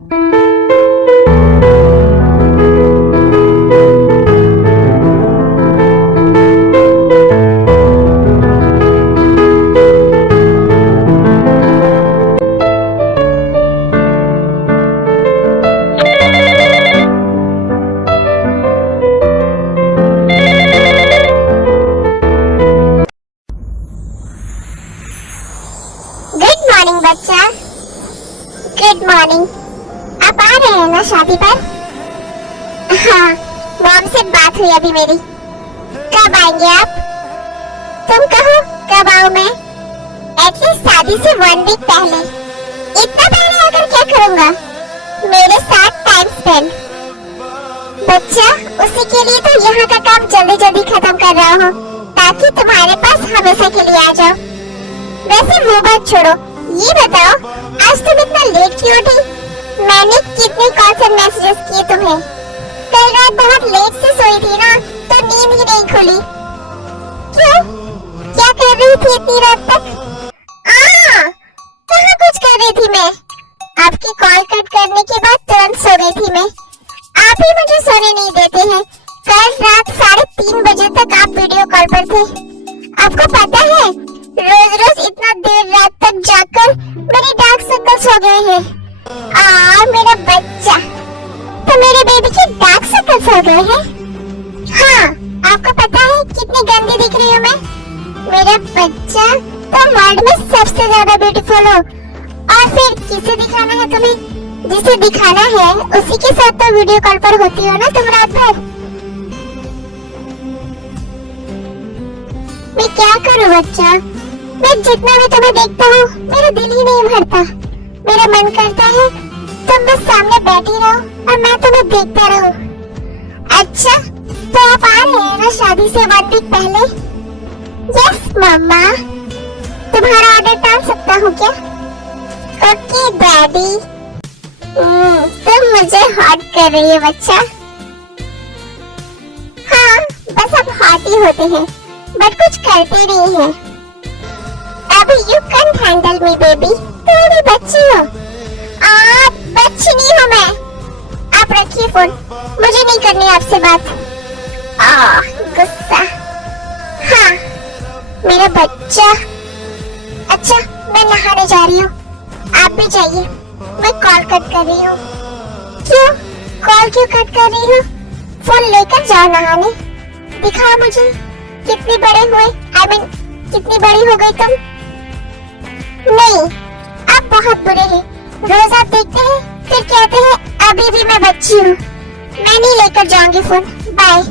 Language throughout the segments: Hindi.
गुड मॉर्निंग बच्चा। Good morning. आप आ रहे हैं ना शादी पर? हाँ, मॉम से बात हुई अभी मेरी। कब आएंगे आप? तुम कहो कब आऊँ मैं? एटलीस्ट शादी से 1 वीक पहले। इतना पहले आकर क्या करूँगा? मेरे साथ टाइम स्पेंड। बच्चा, उसी के लिए तो यहाँ का काम जल्दी जल्दी खत्म कर रहा हूँ, ताकि तुम्हारे पास हमेशा के लिए आ जाओ। वैसे वो बात छोड़ो, ये बताओ आज तुम इतना लेट क्यों उठी? मैंने कितने कॉल्स और मैसेजेस किए तुम्हें। कल रात बहुत लेट से सोई थी ना, तो नींद ही नहीं खुली। क्यों? क्या कर रही थी इतनी रात तक? कहाँ कुछ कर रही थी मैं? आपकी कॉल कट करने के बाद तुरंत सो गई थी मैं। आप ही मुझे सोने नहीं देते हैं। कल रात 3:30 बजे तक आप वीडियो कॉल पर थे। आपको पता है, रोज रोज इतना देर रात तक जाकर मेरे डार्क सर्कल्स हो गए हैं। मेरा बच्चा, तो मेरे बेबी के डार्क सर्कल्स हो गए हैं। हाँ, आपको पता है कितनी गंदी दिख रही हूँ मैं? मेरा बच्चा, तुम वर्ल्ड में सबसे ज्यादा ब्यूटीफुल हो। और फिर किसे दिखाना है तुम्हें? जिसे दिखाना है उसी के साथ तो वीडियो कॉल पर होती हो ना तुम रात भर। मैं क्या करूँ बच्चा? मैं जितना भी तुम्हें देखता हूँ, मेरा दिल ही नहीं भरता। मेरा मन करता है तुम बस सामने बैठी रहो और मैं तुम्हें देखता रहूं। अच्छा, तो आप आ रहे हैं ना शादी से 1 वीक पहले? यस मम्मा। तुम्हारा ऑर्डर टाल सकता हूँ क्या? Okay daddy. तुम मुझे हॉट कर रही है बच्चा। हाँ, बस आप हॉट ही होते हैं, बट कुछ करते नहीं हैं। अभी you can handle me baby. तुम अभी बच्ची हो। बच्ची नहीं हूँ मैं। आप रखिए फोन, मुझे नहीं करनी आपसे बात। गुस्सा। हाँ, मेरा बच्चा। अच्छा, मैं नहाने जा रही हूँ, आप भी जाइए। मैं कॉल कट कर रही हूँ। क्यों? कॉल क्यों कट कर रही हूँ? फोन लेकर जाओ नहाने। दिखाओ मुझे कितनी बड़े हुए, कितनी बड़ी हो गई तुम। नहीं, आप बहुत बुरे हैं। रोज आप देखते हैं, फिर कहते हैं अभी भी मैं बच्ची हूँ। मैं नहीं लेकर जाऊंगी फोन, बाय।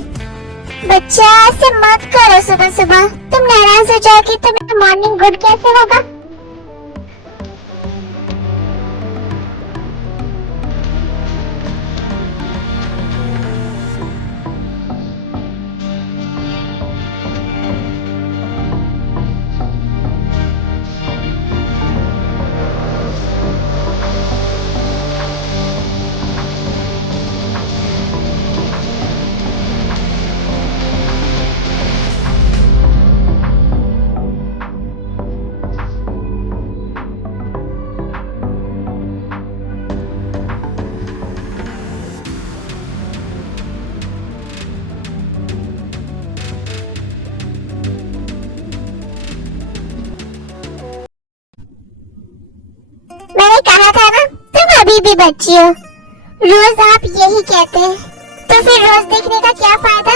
बच्चा, ऐसे मत करो सुबह सुबह। तुम नाराज हो जाओगे तो मेरा मॉर्निंग गुड कैसे होगा? मैंने कहा था ना, तुम अभी भी बच्ची हो। रोज आप यही कहते हैं, तो फिर रोज देखने का क्या फायदा?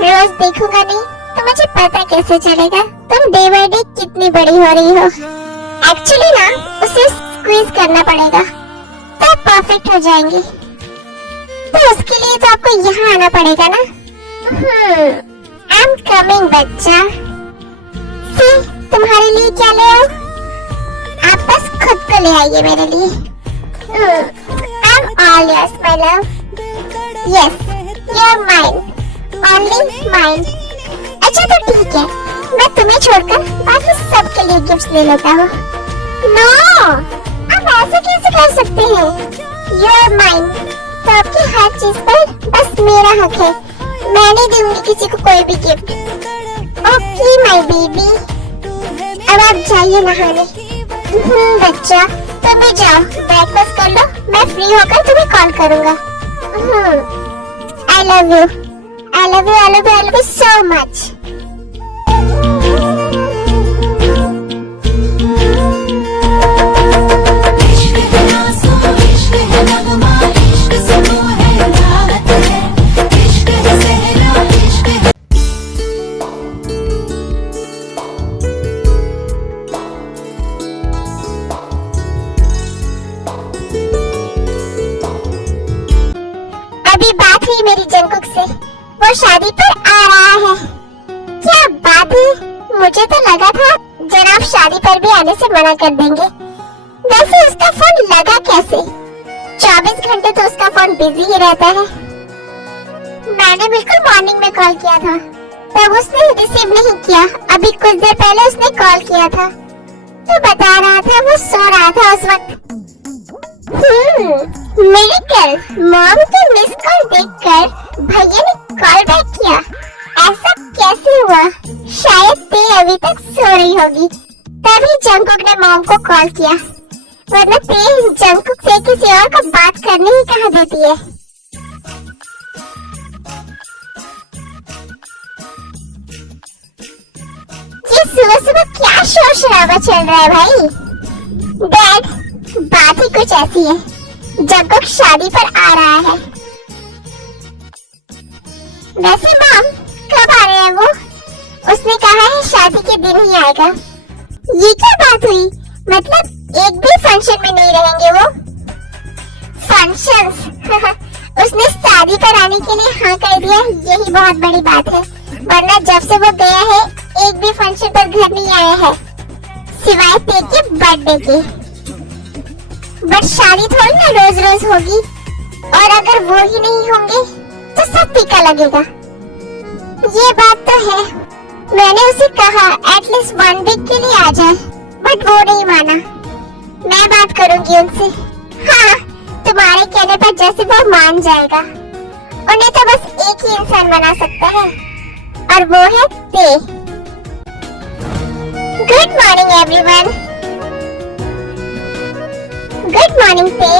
रोज देखूंगा नहीं तो मुझे पता कैसे चलेगा तुम डे बाय डे कितनी बड़ी हो रही हो। एक्चुअली ना, उसे स्क्वीज करना पड़ेगा तो परफेक्ट हो जाएंगे। तो उसके लिए तो आपको यहाँ आना पड़ेगा ना। आई एम कमिंग बच्चा। सी, तुम्हारे लिए क्या ले आओ? आप बस खुद को ले आइए मेरे लिए। I am all yours my love. Yes, you are mine, only mine. अच्छा तो ठीक है, मैं तुम्हें छोड़कर बाकी सबके लिए गिफ्ट्स ले लेता हूँ। नो, आप ऐसे कैसे कर सकते हैं? यू आर माइन, तो आपकी हर चीज पर बस मेरा हक है। मैं नहीं दूंगी किसी को कोई भी गिफ्ट। ओके माय बेबी, अब आप जाइए नहाने। बच्चा। तुम भी जाओ, ब्रेकफास्ट कर लो, मैं फ्री होकर तुम्हें कॉल करूंगा। आई love you, I love you, I love you, I love you so much. अभी बात हुई मेरी जंगकुक से, वो शादी पर आ रहा है। क्या बात है, मुझे तो लगा था जनाब शादी पर भी आने से मना कर देंगे। वैसे उसका फोन लगा कैसे? 24 घंटे तो उसका फोन बिजी ही रहता है। मैंने बिल्कुल मॉर्निंग में कॉल किया था, तब उसने रिसीव नहीं किया। अभी कुछ देर पहले उसने कॉल किया था, तो बता रहा था वो सो रहा था उस वक्त। मिरेकल, मॉम की मिस कॉल देखकर भैया ने कॉल बैक किया। ऐसा कैसे हुआ? शायद ते अभी तक सो रही होगी, तभी जंगकुक ने मॉम को कॉल किया, वरना ते जंगकुक से किसी और को बात करने ही कहा देती है। ये सुबह सुबह क्या शोर शराबा चल रहा है भाई? डैड, बात ही कुछ ऐसी है, जंगकुक शादी पर आ रहा है। वैसे मॉम, कब आ रहे हैं वो? उसने कहा है शादी के दिन ही आएगा। ये क्या बात हुई? मतलब एक भी फंक्शन में नहीं रहेंगे वो? फंक्शंस? उसने शादी पर आने के लिए हाँ कर दिया, यही बहुत बड़ी बात है। वरना जब से वो गया है एक भी फंक्शन पर घर नहीं आया है, सिवाय ते के बर्थडे के। बट शादी थोड़ी ना रोज रोज होगी, और अगर वो ही नहीं होंगे तो सब फीका लगेगा। ये बात तो है, मैंने उसे कहा एटलीस्ट 1 वीक के लिए आ जाए, बट वो नहीं माना। मैं बात करूंगी उनसे। हाँ, तुम्हारे कहने पर जैसे वो मान जाएगा। उन्हें तो बस एक ही इंसान बना सकता है, और वो है ते। Good morning everyone. Good morning ते,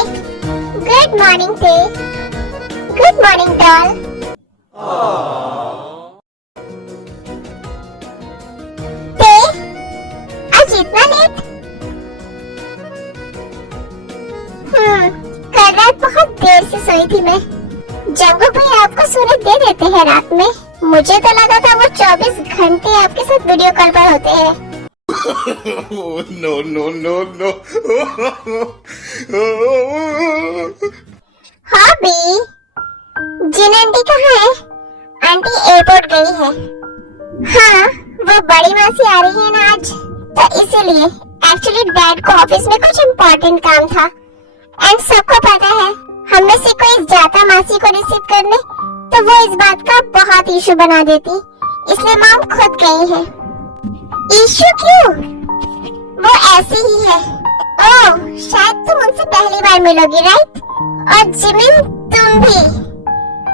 गुड मॉर्निंग ते, गुड मॉर्निंग डॉल। ते, आज इतना लेट? कल रात बहुत देर से सोई थी मैं। जंगकुक भाई आपको सोने दे देते हैं रात में? मुझे तो लगा था वो 24 घंटे आपके साथ वीडियो कॉल पर होते हैं। Oh, no, no, no, no. हाँ बी, जिन आंटी कहाँ है? आंटी एयरपोर्ट गई है। हाँ, वो बड़ी मासी आ रही है ना आज, तो इसीलिए। एक्चुअली डैड को ऑफिस में कुछ इम्पोर्टेंट काम था, एंड सबको पता है हम में से कोई जाता मासी को रिसीव करने, तो वो इस बात का बहुत इशू बना देती, इसलिए मॉम खुद गई है। इशू क्यों? वो ऐसी ही है। ओह, शायद तुम उनसे पहली बार मिलोगी, राइट? और जिमिन, तुम भी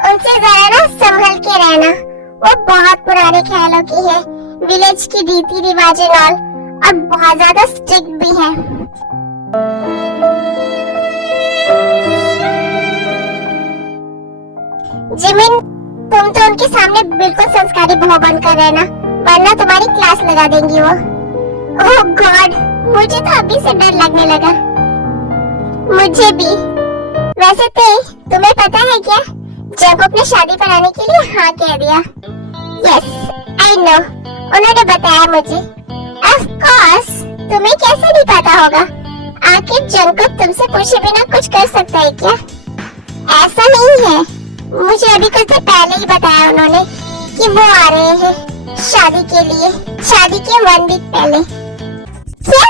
उनसे जरा ना संभल के रहना। वो बहुत पुराने ख्यालों की है, विलेज की रीति रिवाज और बहुत ज्यादा स्ट्रिक्ट भी है। जिमिन, तुम तो उनके सामने बिल्कुल संस्कारी बहू बनकर रहना, वरना तुम्हारी क्लास लगा देंगी वो। ओह गॉड, मुझे तो अभी से डर लगने लगा। मुझे भी। वैसे तुम्हें पता है क्या, जंगकुक ने शादी पर आने के लिए हाँ कह दिया। यस, आई नो, उन्होंने बताया मुझे। ऑफ कोर्स, तुम्हें कैसे नहीं पता होगा? आखिर जंगकुक तुमसे पूछे बिना कुछ कर सकता है क्या? ऐसा नहीं है, मुझे अभी कुछ देर पहले ही बताया उन्होंने कि वो आ रहे हैं शादी के लिए, शादी के 1 वीक पहले। क्या?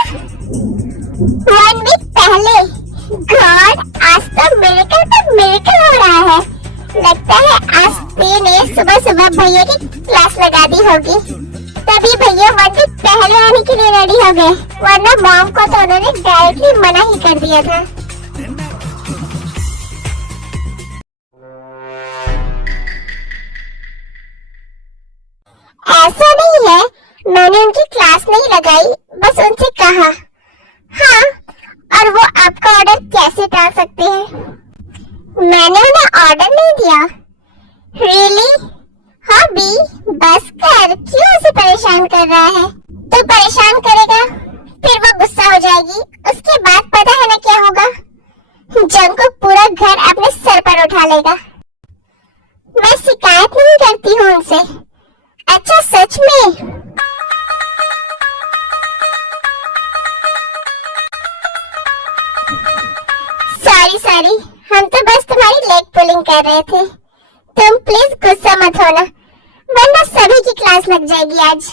1 वीक पहले? गॉड, आज तो मिरेकल हो रहा है। लगता है आज ते ने सुबह सुबह भैया की क्लास लगा दी होगी, तभी भैया 1 वीक पहले आने के लिए रेडी हो गए, वरना मॉम को तो उन्होंने डायरेक्टली मना ही कर दिया था। ऐसा नहीं है, मैंने उनकी क्लास नहीं लगाई, बस उनसे कहा। हाँ, और वो आपका ऑर्डर कैसे टाल सकते हैं? मैंने उन्हें ऑर्डर नहीं दिया। रियली? हाँ बी, बस कर, क्यों उसे परेशान कर रहा है? तो परेशान करेगा, फिर वो गुस्सा हो जाएगी, उसके बाद पता है ना क्या होगा? जंगकुक पूरा घर अपने सर पर उठा लेगा। मैं शिकायत नहीं करती हूँ उनसे। अच्छा सच में? सॉरी, हम तो बस तुम्हारी लेग पुलिंग कर रहे थे। तुम प्लीज गुस्सा मत होना, वरना सभी की क्लास लग जाएगी आज।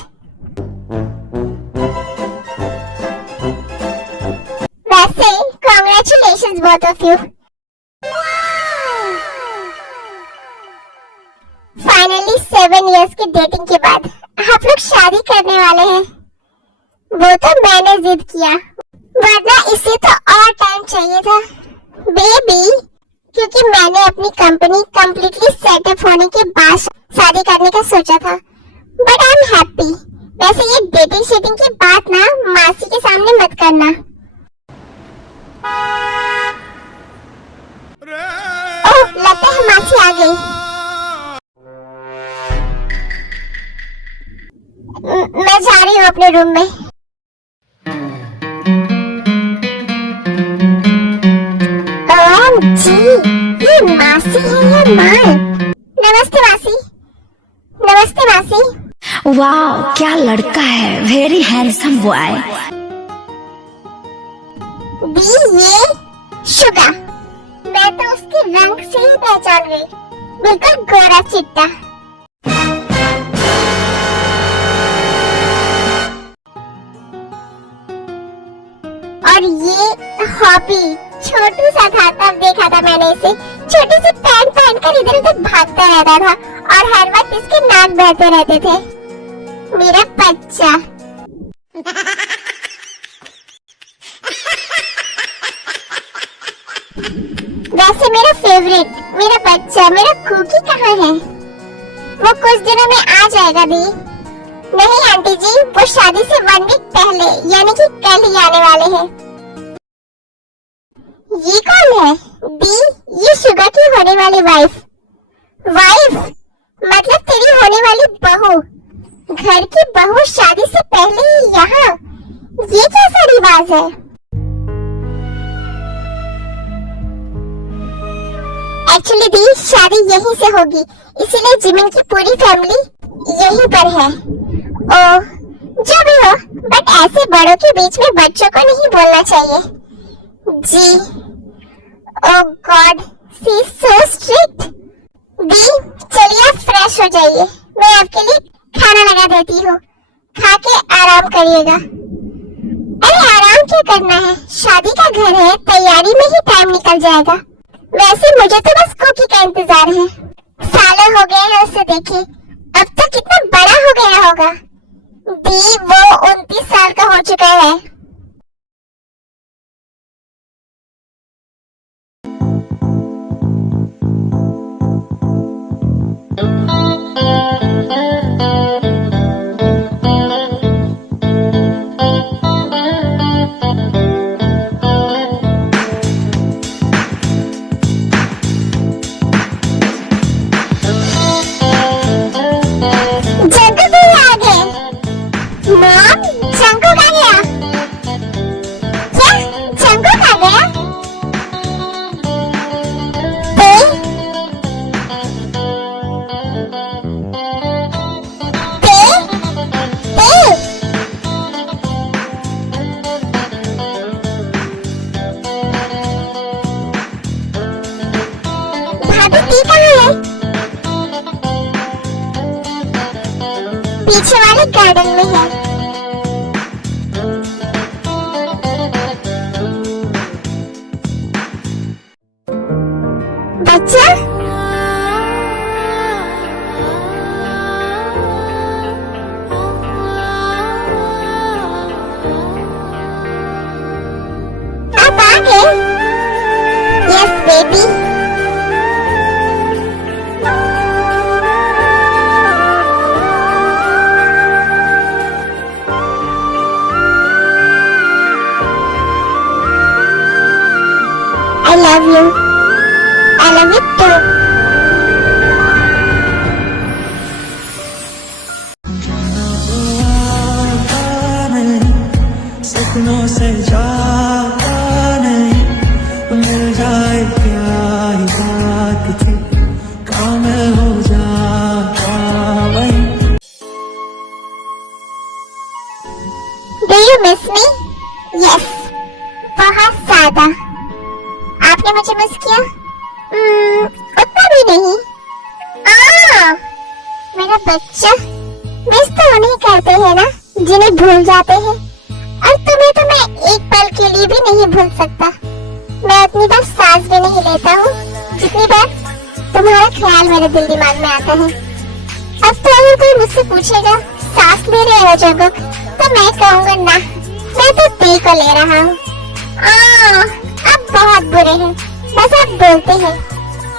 वैसे congratulations both of you. Finally 7 years की डेटिंग के बाद आप लोग शादी करने वाले हैं। वो तो मैंने जिद किया, वरना इसे तो और टाइम चाहिए था बेबी, क्योंकि मैंने अपनी कंपनी कंप्लीटली सेटअप होने के बाद शादी करने का सोचा था। But I am happy. वैसे ये डेटिंग शेटिंग की बात ना मासी के सामने मत करना। ओह, लगता है मासी आ गई। मैं जा रही हूँ अपने रूम में। जी, ये मासी है या माँ? नमस्ते मासी। नमस्ते मासी। वाह, क्या लड़का है, वेरी हैंडसम बॉय। दी, ये शुगा, मैं तो उसके रंग से ही पहचान गई, बिल्कुल गोरा चिट्टा। और ये हॉबी छोटू सा था, तब देखा था मैंने इसे। छोटी सी पैंट पहनकर इधर उधर भागता रहता था और हर वक्त इसके नाक बहते रहते थे। मेरा बच्चा। वैसे मेरा फेवरेट, मेरा बच्चा, मेरा कुकी कहाँ है? वो कुछ दिनों में आ जाएगा दी। नहीं आंटी जी, वो शादी से 1 वीक पहले यानी कि कल ही आने वाले हैं। ये कौन है? दी, ये शुगा की होने वाली वाइफ। वाइफ मतलब तेरी होने वाली बहू। घर की बहू शादी से पहले ही यहाँ? ये कैसा रिवाज है? एक्चुअली दी, शादी यहीं से होगी, इसीलिए जिमिन की पूरी फैमिली यहीं पर है। ओह, जो भी हो, बट ऐसे बड़ों के बीच में बच्चों को नहीं बोलना चाहिए। जी, oh God, she is so strict. दी, चलिए आप फ्रेश हो जाइए, मैं आपके लिए खाना लगा देती हूँ, खा के आराम करिएगा। अरे आराम क्या करना है, शादी का घर है, तैयारी में ही टाइम निकल जाएगा। वैसे मुझे तो बस कुकी का इंतजार है। सालों हो गए हैं उसे देखे, अब तो कितना बड़ा हो गया होगा। दी, वो 29 साल का हो चुका है। पीछे वाले गार्डन में है। बच्चा, आप आ गए? Yes baby. Love you. I love you too. सपनों से जाता नहीं, मिल जाए क्या ही बात थी, काम हो जाता वही। Do you miss me? Yes, बहुत ज्यादा। आपने मुझे मिस किया? उतना भी नहीं। मेरा बच्चा, मिस तो उन्हें करते हैं ना जिन्हें भूल जाते हैं, और तुम्हें तो मैं एक पल के लिए भी नहीं भूल सकता। मैं उतनी बार सांस भी नहीं लेता हूँ जितनी बार तुम्हारा ख्याल मेरे दिल दिमाग में आता है। अब तो अगर कोई मुझसे पूछेगा सांस ले रहे हो जंकुक, तो मैं कहूँगा ना, मैं तो ती को ले रहा हूँ। आप बहुत बुरे हैं, बस आप बोलते हैं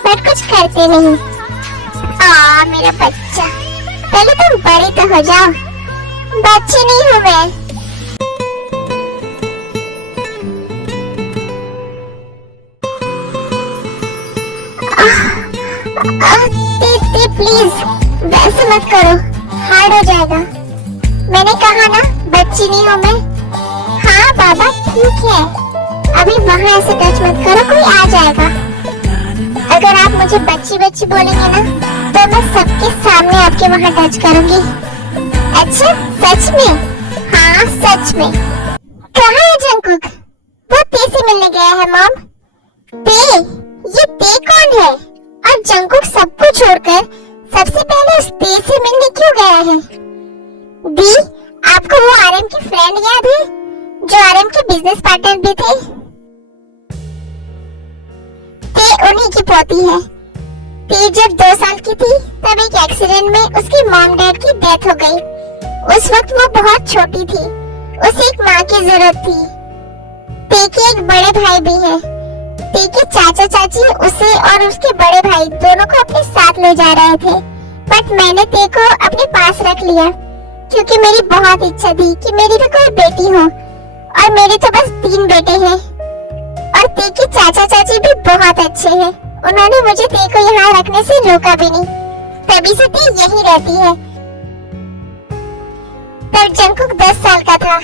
बट कुछ करते नहीं। मेरा बच्चा, पहले तुम बड़े तो हो जाओ, बच्ची नहीं हूँ मैं। ती प्लीज वैसे मत करो, हार्ड हो जाएगा। मैंने कहा ना बच्ची नहीं हूँ मैं। हाँ बाबा ठीक है, अभी वहाँ ऐसे टच मत करो, कोई आ जाएगा। अगर आप मुझे बच्ची बच्ची बोलेंगे ना तो मैं सबके सामने आपके वहाँ टच करूंगी। अच्छा सच में? हाँ सच में। कहाँ है जंकुक? वो ते से मिलने गया है मॉम। ते? ये ते कौन है? और जंकुक सबको छोड़कर सबसे पहले उस ते से मिलने क्यों गया है? दी, आपको वो आरएम की फ्रेंड याद है जो आरएम के बिजनेस पार्टनर भी थे? ते उन्हीं की पोती है। ते जब 2 साल की थी तब एक एक्सीडेंट में उसकी मॉम डैड की डेथ हो गई। उस वक्त वो बहुत छोटी थी, उसे एक माँ की जरूरत थी। ते के एक बड़े भाई भी है। ते के चाचा चाची उसे और उसके बड़े भाई दोनों को अपने साथ ले जा रहे थे, बट मैंने ते को अपने पास रख लिया क्योंकि मेरी बहुत इच्छा थी कि मेरी भी कोई बेटी हो, और मेरे तो बस 3 बेटे हैं। और ते के चाचा चाची भी बहुत अच्छे हैं, उन्होंने मुझे ते को यहाँ रखने से रोका भी नहीं, तभी से ते यहीं रहती है। तब जंकुक 10 साल का था,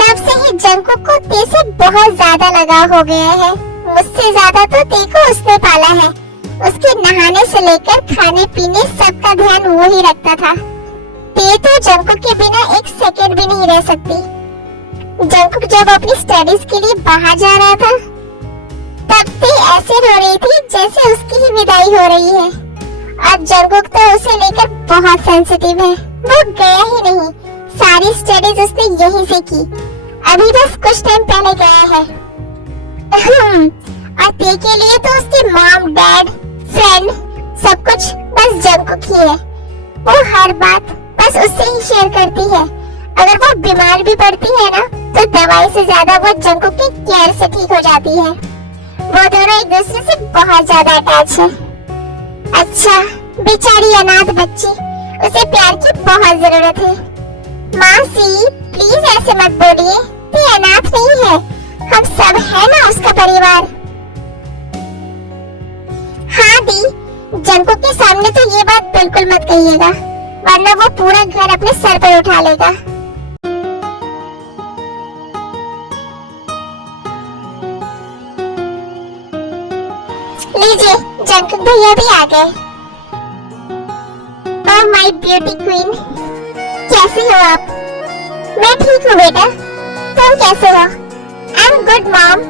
तब से ही जंकुक को ते से बहुत ज्यादा लगाव हो गया है। मुझसे ज्यादा तो ते को उसने पाला है। उसके नहाने से लेकर खाने पीने सबका ध्यान वो ही रखता था। ते तो जंकुक के बिना एक सेकंड भी नहीं रह सकती। जंकुक जब अपनी स्टडीज के लिए बाहर जा रहा था तब ते ऐसे रो रही थी जैसे उसकी ही विदाई हो रही है। और जंकुक तो उसे लेकर बहुत सेंसिटिव है, वो गया ही नहीं। सारी स्टडीज उसने यहीं से की, अभी बस कुछ टाइम पहले गया है। और ते के लिए तो उसके मॉम डैड फ्रेंड सब कुछ बस जंकुक ही है। वो हर बात बस उससे ही शेयर करती है। अगर वो बीमार भी पड़ती है ना तो दवाई से ज्यादा वो जंकुक की केयर से ठीक हो जाती है। वो दोनों एक दूसरे से बहुत ज्यादा अटैच है। अच्छा बेचारी अनाथ बच्ची, उसे प्यार की बहुत जरूरत है। मासी प्लीज ऐसे मत बोलिए, ये अनाथ नहीं है, हम सब है ना उसका परिवार। हाँ दी, जंकुक के सामने तो ये बात बिल्कुल मत कहिएगा, वरना वो पूरा घर अपने सर पर उठा लेगा। लीजिए जंकुक भैया भी आ गए। ओह माय ब्यूटी क्वीन, कैसी हो आप? मैं ठीक हूँ बेटा, तुम कैसे हो? I am good mom.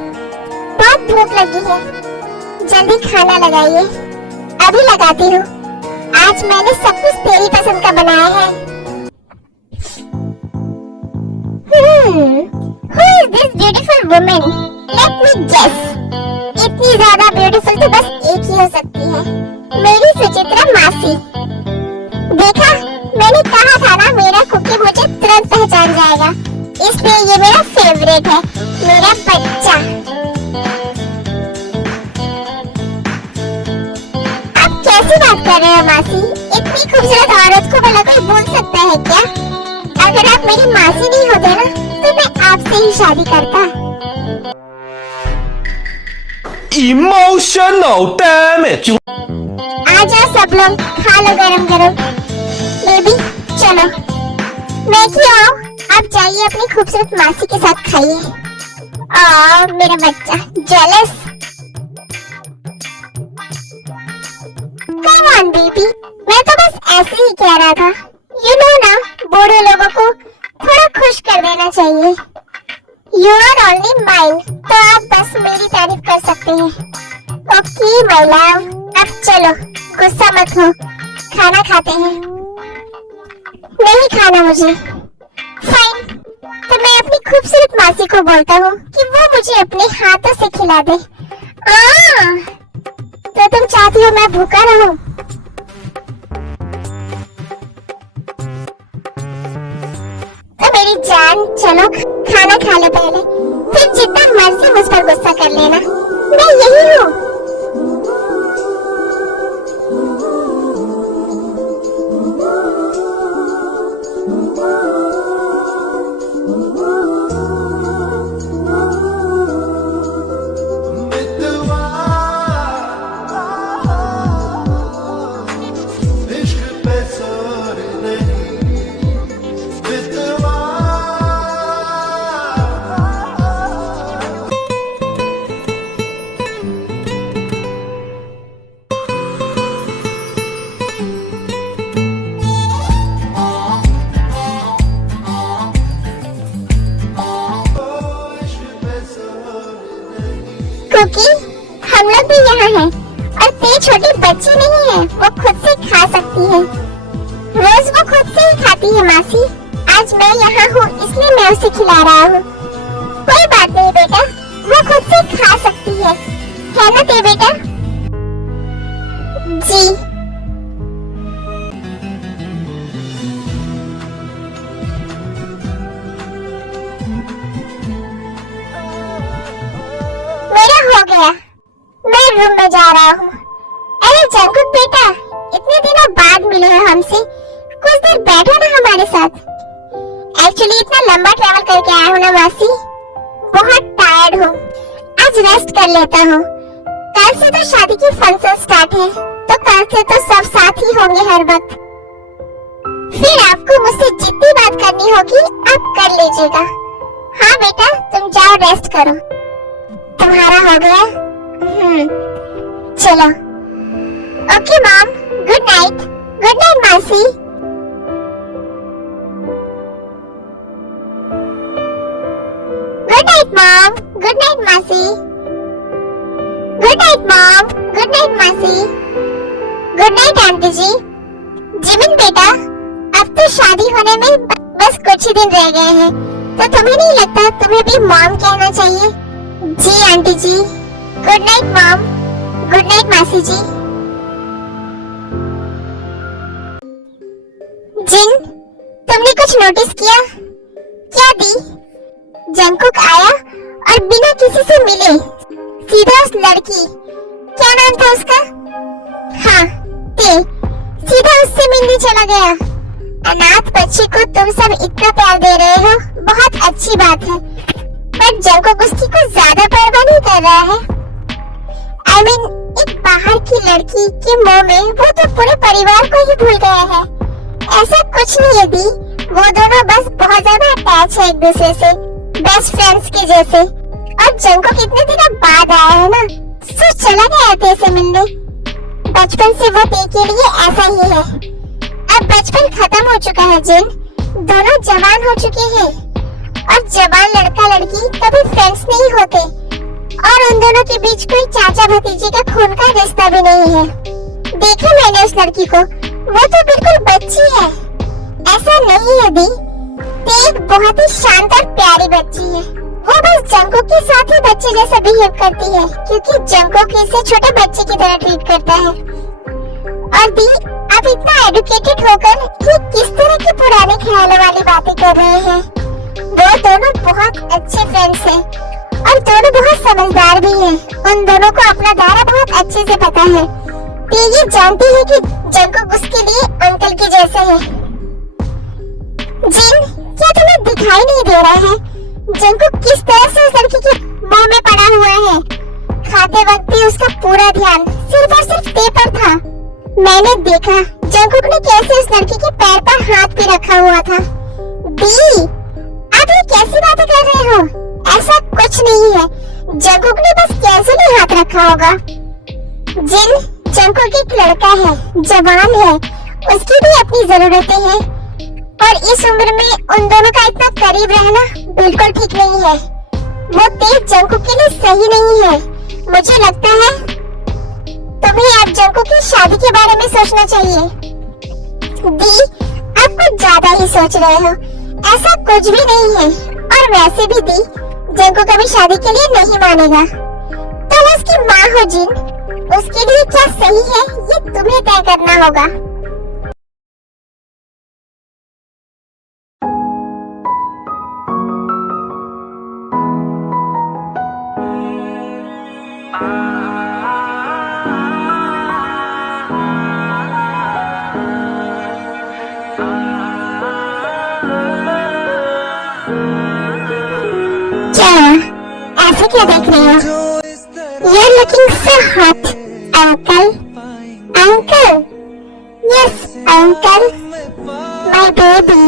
बहुत भूख लगी है, जल्दी खाना लगाइए। अभी लगाती हूँ, आज मैंने सब कुछ तेरी पसंद का बनाया है। Who is this beautiful woman? Let me guess. इतनी ज्यादा ब्यूटीफुल तो बस एक ही हो सकती है, मेरी सुचित्रा मासी। देखा, मैंने कहा था ना मेरा कुकी मुझे तुरंत पहचान जाएगा, इसलिए ये मेरा फेवरेट है, मेरा बच्चा। आप कैसी बात कर रहे हो मासी? इतनी खूबसूरत औरत को भला कोई भूल सकता है क्या? अगर आप मेरी मासी नहीं होते ना तो मैं आपसे ही शादी करता। emotional damage. आ जाओ सब लोग, खा लो गरम गरम। बेबी चलो, मैं क्यों आऊं? आप जाइए अपनी खूबसूरत मासी के साथ खाइए। मेरा बच्चा जेलस। कम ऑन बेबी, मैं तो बस ऐसे ही कह रहा था। यू नो ना, बूढ़े लोगों को थोड़ा खुश कर देना चाहिए। यू आर ओनली माइन, तो आप बस मेरी तारीफ कर सकते हैं। ओके माय लव, अब चलो, गुस्सा मत हो, खाना खाते हैं। नहीं खाना मुझे। फाइन, तो मैं अपनी खूबसूरत मासी को बोलता हूँ कि वो मुझे अपने हाथों से खिला दे। तो तुम चाहती हो मैं भूखा रहूं? तो मेरी जान चलो खाना खा लो पहले, फिर जितना मर्जी मुझ पर गुस्सा कर लेना, मैं यही हूँ। क्योंकि हम लोग भी यहाँ हैं और ते छोटी बच्ची नहीं है, वो खुद से खा सकती है। रोज वो खुद से ही खाती है मासी। आज मैं यहाँ हूँ इसलिए मैं उसे खिला रहा हूँ। कोई बात नहीं बेटा, वो खुद से खा सकती है ना ते बेटा? जी। मेरा हो गया, मैं रूम में जा रहा हूँ। अरे जंकुक बेटा, इतने दिनों बाद मिले हो हमसे, कुछ देर बैठो ना हमारे साथ। एक्चुअली इतना लंबा ट्रैवल करके आया हूँ ना मासी, बहुत टायर्ड हूँ, आज रेस्ट कर लेता हूँ। कल से तो शादी की फंक्शन स्टार्ट है, तो कल से तो सब साथ ही होंगे हर वक्त। फिर आपको मुझसे जितनी बात करनी होगी आप कर लीजिएगा। हाँ बेटा, तुम जाओ रेस्ट करो। तुम्हारा हो गया? चलो। Okay mom, good night. Good night मासी। Good night mom. Good night मासी। Good night mom. Good night मासी। गुड नाइट आंटी जी। जिमिन बेटा, अब तो शादी होने में बस कुछ ही दिन रह गए हैं, तो तुम्हें नहीं लगता तुम्हें भी मॉम कहना चाहिए? जी आंटी जी। Good night mom. Good night मासी जी। जिन, तुमने कुछ नोटिस किया? क्या दी? जंकुक आया और बिना किसी से मिले सीधा उस लड़की, क्या नाम था उसका? हाँ, ते, सीधा उससे मिलने चला गया। अनाथ बच्ची को तुम सब इतना प्यार दे रहे हो, बहुत अच्छी बात है, पर जंकुक उसकी कुछ ज्यादा परवाह नहीं कर रहा है। I mean, एक बाहर की लड़की के मोह में वो तो पूरे परिवार को ही भूल गया है। ऐसा कुछ नहीं है दी, वो दोनों बस बहुत ज्यादा अटैच है एक दूसरे से, बेस्ट फ्रेंड्स के जैसे। और जंकुक कितने दिनों बाद आया है ना, तो चला गया ते से मिलने। बचपन से वो ते के लिए ऐसा ही है। अब बचपन खत्म हो चुका है जिन, दोनों जवान हो चुके हैं, और जवान लड़का लड़की कभी फ्रेंड्स नहीं होते, और उन दोनों के बीच कोई चाचा भतीजे का खून का रिश्ता भी नहीं है। देखा मैंने उस लड़की को, वो तो बिल्कुल बच्ची है। ऐसा नहीं है दी, ते एक बहुत ही शांत और प्यारी बच्ची है। वो बस जंकुक के साथ ही बच्चे जैसा बिहेव करती है, क्योंकि जंकुक इसे छोटे बच्चे की तरह ट्रीट करता है। और दी, आप इतना एडुकेटेड होकर ये किस तरह की पुराने ख्यालों वाली बातें कर रहे हैं? वो दोनों बहुत अच्छे फ्रेंड्स हैं और दोनों बहुत समझदार भी हैं। उन दोनों को अपना दायरा बहुत अच्छे से पता है। ते ये जानती है कि जंकुक उसके लिए अंकल के जैसे है। जिन, क्या तुम्हें दिखाई नहीं दे रहा है जंकुक किस तरह से उस लड़की के मुंह में पड़ा हुआ है? खाते खेलते वक्त भी उसका पूरा ध्यान सिर्फ और सिर्फ ते पर था। मैंने देखा जंगकुक ने कैसे उस लड़की के पैर पर हाथ भी रखा हुआ था। दी, आप ये कैसी बातें कर रहे हो? ऐसा कुछ नहीं है, जंगकुक ने बस कैजुअली हाथ रखा होगा। जिन, जंगकुक एक लड़का है, जवान है, उसकी भी अपनी जरूरतें हैं और इस उम्र में उन दोनों का इतना करीब रहना बिल्कुल ठीक नहीं है। वो तेज जंगकुक के लिए सही नहीं है। मुझे लगता है तुम्हें अब जंगकुक की शादी के बारे में सोचना चाहिए। दी, आप कुछ ज्यादा ही सोच रहे हो, ऐसा कुछ भी नहीं है। और वैसे भी दी, जंगकुक कभी शादी के लिए नहीं मानेगा। तुम उसकी माँ हो जिन, उसके लिए क्या सही है ये तुम्हें तय करना होगा। ऐसे क्या देख रहे हो? You're looking so hot, uncle. Uncle, yes, uncle. My baby.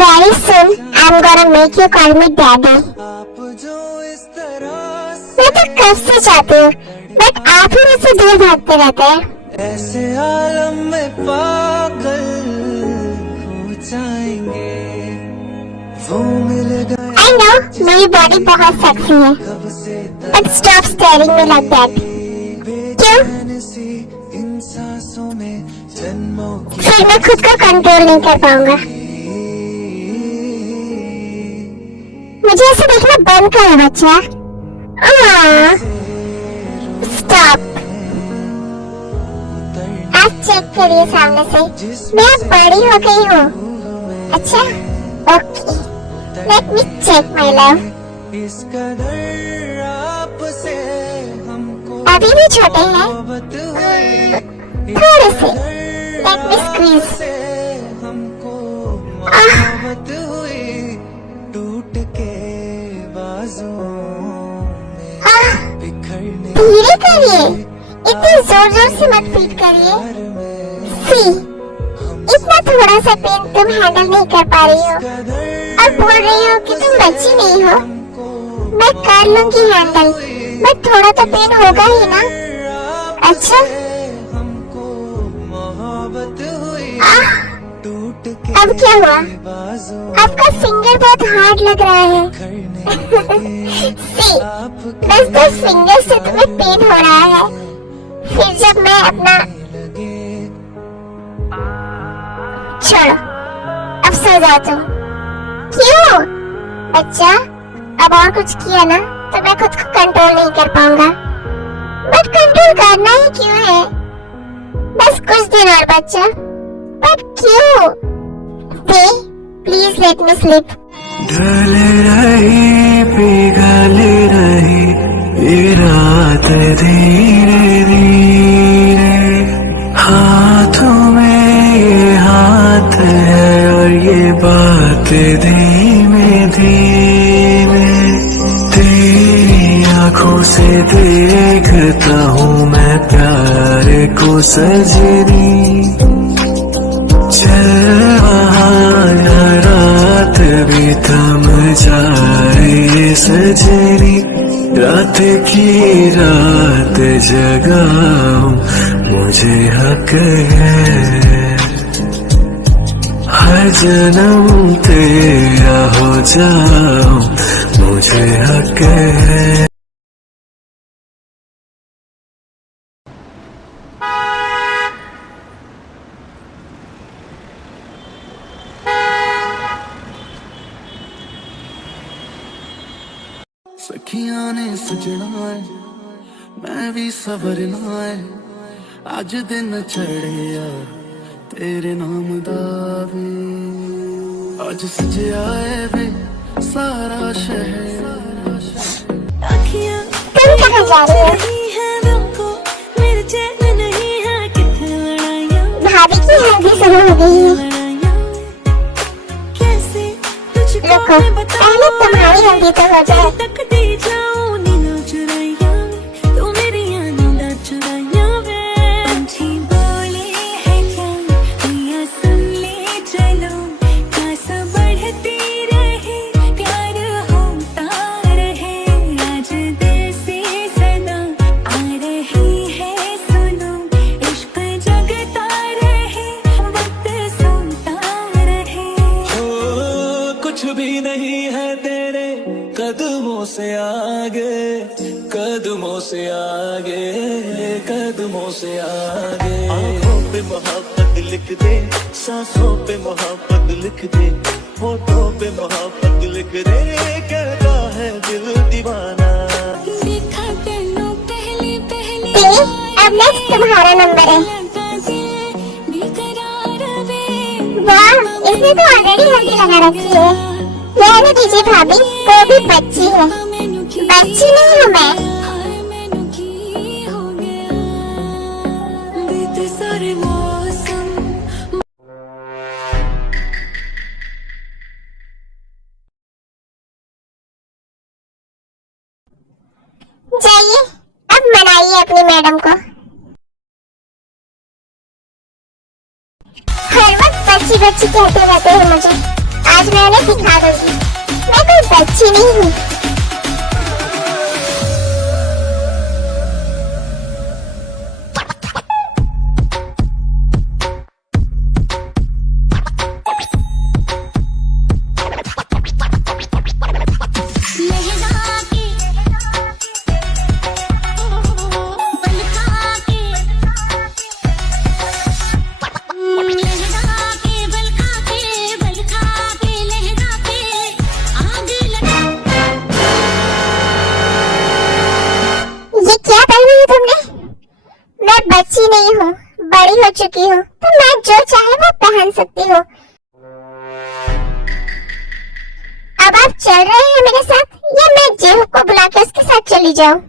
Very soon, I'm gonna make you call me daddy. मैं तो कब से चाहती हूँ, बट आप ही मुझसे दूर भागते रहते हैं। ऐसे आलम में पागल हो जाएंगे, वो मिल गए। I know, मेरी बॉडी बहुत सेक्सी है, but stop staring me like that. क्यों? फिर मैं खुद को कंट्रोल नहीं कर पाऊंगा। मुझे ऐसे देखना बंद करो बच्चा। स्टॉप। आप चेक करिए सामने से, मैं अब बड़ी हो गई हूँ। अच्छा, okay. Let me check my love. अभी भी छोटे हैं, थोड़े से। Let me squeeze. धीरे करिए, इतने जोर जोर से मत पीट करिए। सी, इतना थोड़ा सा पेन तुम हैंडल नहीं कर पा रही हो और बोल रही हो कि तुम बच्ची नहीं हो। मैं कर लूंगी हैंडल, बट थोड़ा तो पेन होगा ही ना। अच्छा, अब क्या हुआ? आपका फिंगर बहुत हार्ड लग रहा है। सी, बस 10 फिंगर से तुम्हें पेन हो रहा है। फिर जब मैं अपना छोड़ो, अब सो जाओ तुम। क्यों? बच्चा, अब और कुछ किया ना तो मैं खुद को कंट्रोल नहीं कर पाऊंगा। बट कंट्रोल करना ही क्यों है? बस कुछ दिन और बच्चा। बट क्यों? दे, प्लीज लेट मी स्लीप। ढले रही पिघले रही ये रात धीरे धीरे, हाथों में ये हाथ है और ये बात धीमे धीमे। तेरी आंखों से देखता हूँ मैं प्यार को सजनी, चल रात भी थम जाए सजनी। रात की रात जगाऊं मुझे हक है, हर जन्म तेरा हो जाऊं मुझे हक है। सखियां ने सजना है, मैं भी सबरना है, अज दिन चढ़िया तेरे नाम दा वे, अज सजिया है वे सारा शहर। तुम कहाँ जा रही हो? भाभी की हल्दी शुरू हो गई है। रुको, पहले तुम्हारी हल्दी तो हो जाए। कदमों से आगे, कदमों से आगे। आँखों पे मोहब्बत लिख दे, सांसों पे मोहब्बत लिख दे, होठों पे मोहब्बत लिख दे, कहता है दिल दीवाना। अब नेक्स्ट तुम्हारा नंबर है। वाह, इसने तो ऑलरेडी हल्दी लगा रखी है। रहने दीजिए भाभी, वो भी बच्ची है, बच्ची नहीं हूँ मैं। जाइए, अब मनाइए अपनी मैडम को। हर वक्त बच्ची बच्ची कहते रहते हैं मुझे, आज मैं उन्हें दिखा दूंगी मैं कोई बच्ची नहीं हूँ। बच्ची नहीं हूँ, बड़ी हो चुकी हूँ, तो मैं जो चाहे वो पहन सकती हूँ। अब आप चल रहे हैं मेरे साथ या मैं जेहू को बुला के उसके साथ चली जाऊँ?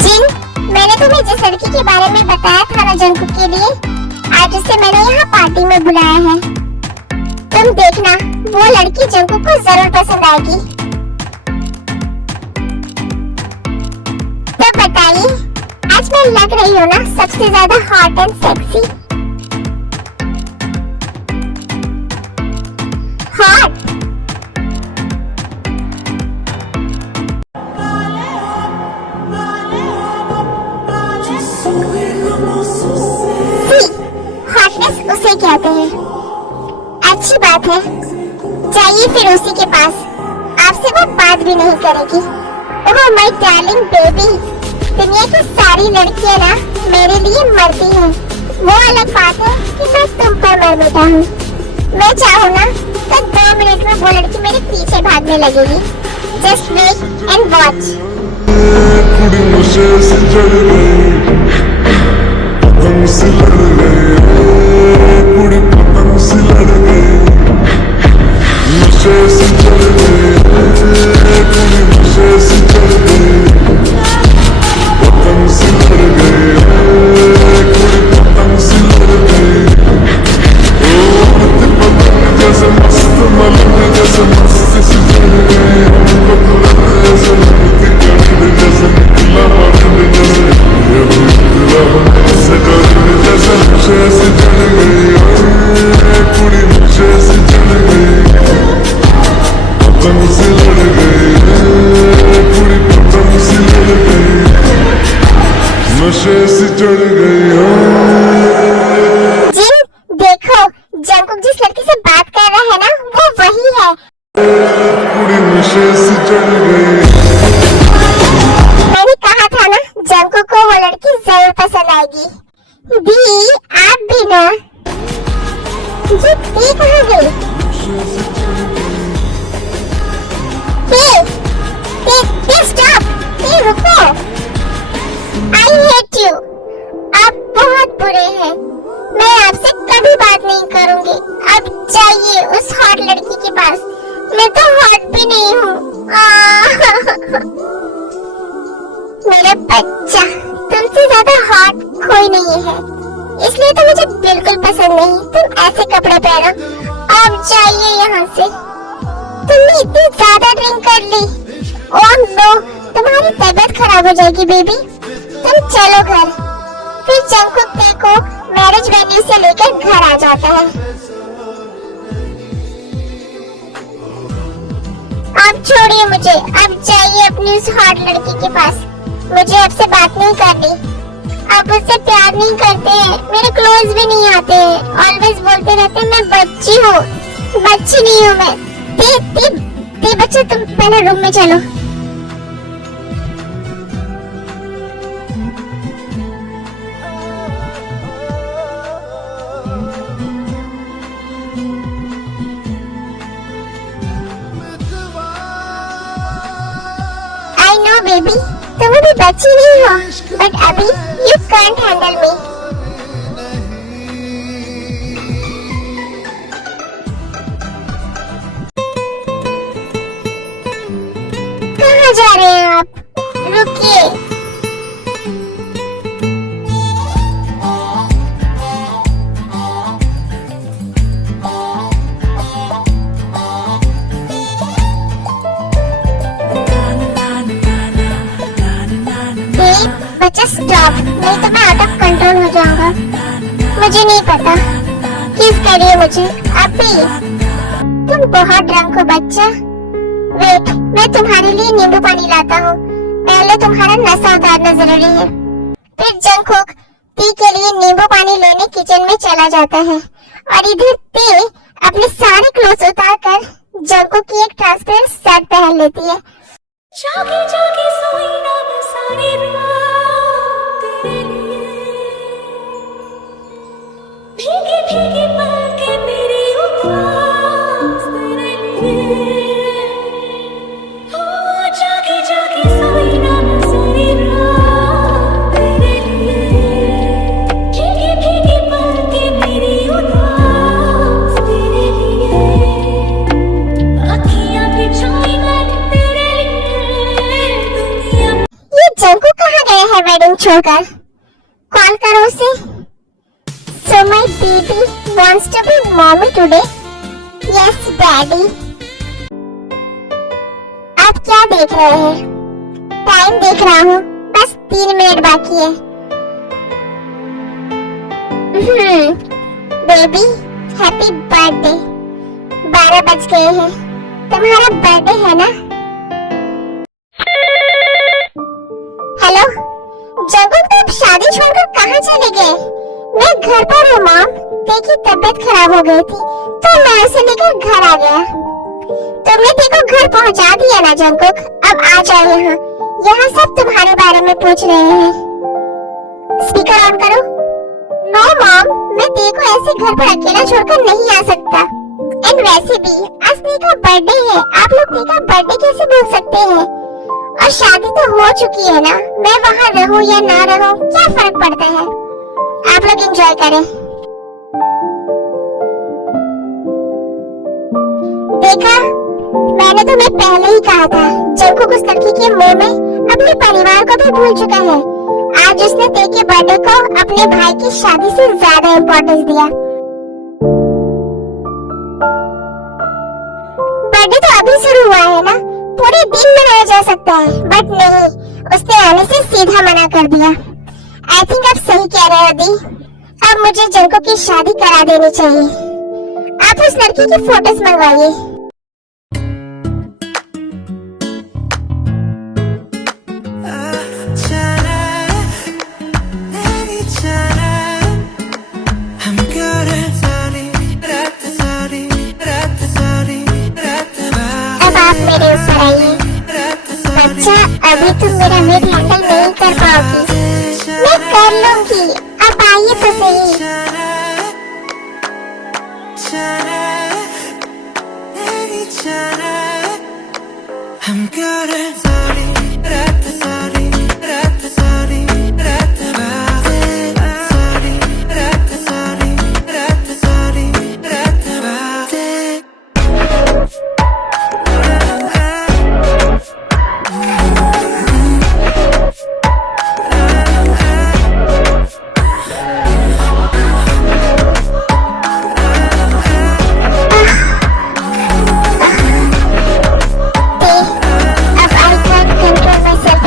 जिन, मैंने तुम्हें जिस लड़की के बारे में बताया था ना जंकुक के लिए, आज उसे मैंने यहाँ पार्टी में बुलाया है। तुम देखना, वो लड़की जंकुक को जरूर पसंद आएगी। तो बताइए, आज मैं लग रही हूँ ना सबसे ज्यादा hot and sexy? Hot. Hotness उसे कहते हैं। अच्छी बात है, जाइए फिर उसी के पास, आपसे वो बात भी नहीं करेगी। ओह माय डार्लिंग बेबी, दुनिया की सारी लड़कियां ना मेरे लिए मरती हैं। वो अलग बात है कि मैं तुम पर मर मिटा हूँ। मैं चाहूँ ना तो 2 मिनट में वो लड़की मेरे पीछे भागने लगेगी। Just wait and watch. कुड़ी नशे से चढ़ गई, पतंग से लड़ गई, कुड़ी पतंग से लड़ गई, नशे से चढ़ गई, कुड़ी नशे से चढ़ गई, पतंग से लड़ गई, कुड़ी पतंग से लड़ गई। ओ पतंग जैसे मस्त मलंग जैसे मस्त से चढ़ गई, हमको तो जैसे लगती कड़ी जैसे निकला मर्द जैसे ये निकला से कड़ी जैसे नशे से चढ़ गई, कुड़ी नशे से चढ़ गई, पतंग से लड़ गई, कुड़ी पतंग से लड़ गई, नशे से चढ़ गई। जिन, देखो जंकुक जिस लड़की से बात कर रहा है ना वो वही है। कुड़ी नशे से चढ़ गई। मैंने कहा था ना जंकुक को वो लड़की जरूर पसंद आएगी। दी, आप भी ना। ये दी कहाँ गई? दी स्टॉप, दी रुको। आई हेट यू, आप बहुत बुरे हैं। मैं आपसे कभी बात नहीं करूंगी। अब जाइए उस हॉट लड़की के पास। मैं तो हॉट भी नहीं हूँ। मेरा बच्चा, तुमसे ज्यादा हॉट कोई नहीं है, इसलिए तो मुझे बिल्कुल पसंद नहीं तुम ऐसे कपड़े पहनो। अब जाइए यहाँ से। तुमने इतनी ज्यादा ड्रिंक कर ली। ओह नो, तुम्हारी तबीयत खराब हो जाएगी बेबी। तुम चलो घर। फिर जंकुक को मैरिज वेन्यू से लेकर घर आ जाता है। अब छोड़िए मुझे, अब जाइए अपनी उस हॉट लड़की के पास। मुझे आपसे बात नहीं करनी। आप उससे प्यार नहीं करते हैं, मेरे क्लोज भी नहीं आते हैं। ऑलवेज बोलते रहते हैं मैं बच्ची हूँ, बच्ची नहीं हूँ मैं। ते बच्चा तुम पहले रूम में चलो। आई नो बेबी, तुम अभी बच्ची नहीं हो, बट अभी यू कांट हैंडल मी। कहाँ जा रहे हैं आप? रुकिए। बच्चा स्टॉप, नहीं तो मैं आउट ऑफ कंट्रोल हो जाऊंगा। मुझे नहीं पता, किस करिए मुझे अभी। तुम बहुत ड्रंक हो बच्चा। वेट, मैं तुम्हारे लिए नींबू पानी लाता हूँ। पहले तुम्हारा नशा उतारना जरूरी है। फिर जंगकुक ती के लिए नींबू पानी लेने किचन में चला जाता है और इधर ती अपने सारे क्लोथ उतार कर जंगकुक की एक ट्रांसपेरेंट शर्ट पहन लेती है। जागे जागे सोई ना मैं सारी रात तेरे लिए, भीगे भीगे पलके मेरी उदास तेरे लिए। ओ जागे जागे सोई ना मैं सारी रात तेरे लिए, भीगे भीगे पलके मेरी उदास तेरे लिए। अखियां बिछाई मैंने तेरे लिए, दुनिया। ये जंगकुक कहाँ गया है वेडिंग छोड़कर? कॉल करो उसे। So my baby wants to be mommy today. Yes, daddy. आप क्या देख रहे हैं? टाइम देख रहा हूँ, बस 3 मिनट बाकी है। Baby happy birthday. 12 बज गए हैं। तुम्हारा बर्थडे है ना? हेलो जंगकुक, तो आप शादी छोड़कर कहाँ चले गए? मैं घर पर हूँ मॉम। देखी तबीयत खराब हो गई थी तो मैं उसे लेकर घर आ गया। तुमने देखो घर पहुँचा दिया ना जंगकुक, अब आ जाओ यहाँ। यहाँ सब तुम्हारे बारे में पूछ रहे हैं। स्पीकर ऑन करो। नो मॉम, मैं देखो ऐसे घर पर अकेला छोड़कर नहीं आ सकता। एंड वैसे भी आज ती का बर्थडे है, आप लोग ती का बर्थडे कैसे भूल सकते हैं? और शादी तो हो चुकी है ना, मैं वहाँ रहूँ या ना रहूँ क्या फर्क पड़ता है? आप लोग एंजॉय करें। देखा, मैंने तुम्हें पहले ही कहा था जंगकुक उस लड़की के मुंह में अपने परिवार को भी भूल चुका है। आज उसने ते के बर्थडे को अपने भाई की शादी से ज्यादा इम्पोर्टेंस दिया। बर्थडे तो अभी शुरू हुआ है ना, पूरे दिन मनाया जा सकता है, बट नहीं, उसने आने से सीधा मना कर दिया। आई थिंक आप सही कह रहे हो दी। अब मुझे जंगकुक की शादी करा देनी चाहिए। आप उस लड़की की फोटोज मंगवाइए। अब आप मेरे ऊपर आइए। बच्चा, अभी तुम मेरा वेट हैंडल नहीं कर पाओगी। मैं कर लूंगी, अब आइए तो सही। हम करे सारी रात सारी रात सारी रात बातें, सारी रात सारी रात सारी रात बातें।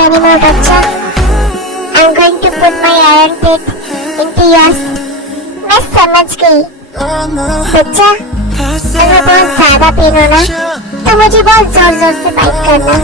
anymore, बच्चा। I'm going to put my iron plate into yours. मैं समझ गई। बच्चा, अगर बहुत ज्यादा पेन हो ना, तो मुझे बहुत जोर जोर से बाइट करना।